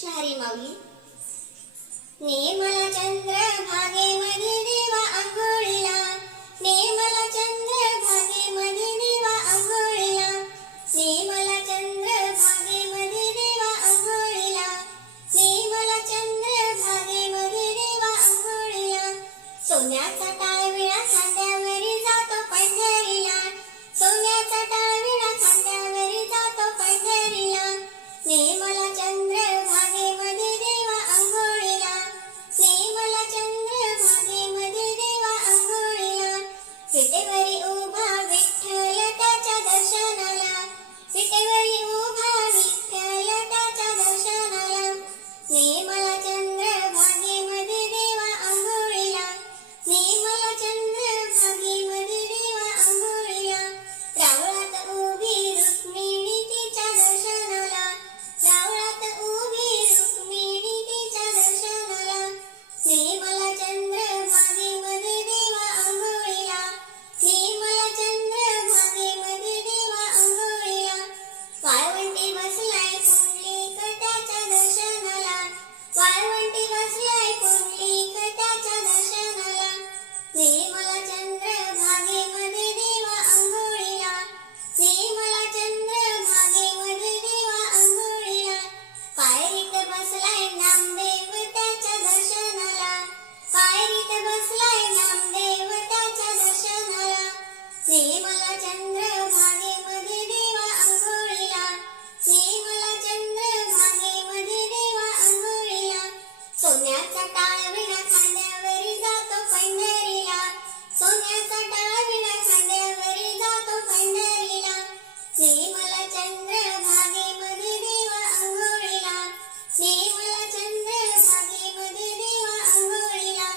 कृष्ण हरी माऊली. निर्मला चंद्र भागेमध्ये देवा अंघोळीला, निर्मला चंद्र भागेमध्ये देवा अंघोळीला, निर्मला चंद्र भागेमध्ये देवा अंघोळीला, निर्मला चंद्र भागेमध्ये देवा अंघोळीला. सोन्याचा टाळविळा खांद्यावरी जातो पंढरीला, सोन्याचा टाळविळा खांद्यावरी जातो पंढरीला. निर्मला चंद्र भागेमध्ये देवा अंघोळीला, निर्मला चंद्र भागेमध्ये देवा अंघोळीला. विटेवरी उभा विठ्ठल त्याच्या दर्शनाला, विटेवरी उभा विठ्ठल त्याच्या दर्शनाला. निर्मला चंद्र भागेमध्ये देवा अंघोळीला, निर्मला चंद्र भागेमध्ये देवा अंघोळीला. रावळात उभी रुक्मिणी तिच्या दर्शनाला, रावळात उभी रुक्मिणी तिच्या दर्शनाला. निर्मला चंद्र भागेमध्ये देवा अंघोळीला, निर्मला चंद्र भागेमध्ये देवा अंघोळीला. वाळवंटी बसलाय पुंडलिक त्याच्या दर्शनाला, वाळवंटी बसलाय पुंडलिक त्याच्या दर्शनाला. निर्मला चंद्र भागेमध्ये देवा अंघोळीला, निर्मला चंद्र भागेमध्ये देवा अंघोळीला. पायरीत बसलाय नामदेव त्याच्या दर्शनाला, पायरीत बसलाय नामदेव त्याच्या दर्शनाला. निर्मला चंद्र भागेमध्ये देवा अंघोळीला, निर्मला चंद्र भागेमध्ये देवा अंघोळीला. सोन्याचा टाळविळा खांद्यावरी जातो पंढरीला, सोन्याचा टाळविळा खांद्यावरी जातो पंढरीला. निर्मला चंद्र भागेमध्ये देवा अंघोळीला, निर्मला चंद्र भागेमध्ये देवा अंघोळीला.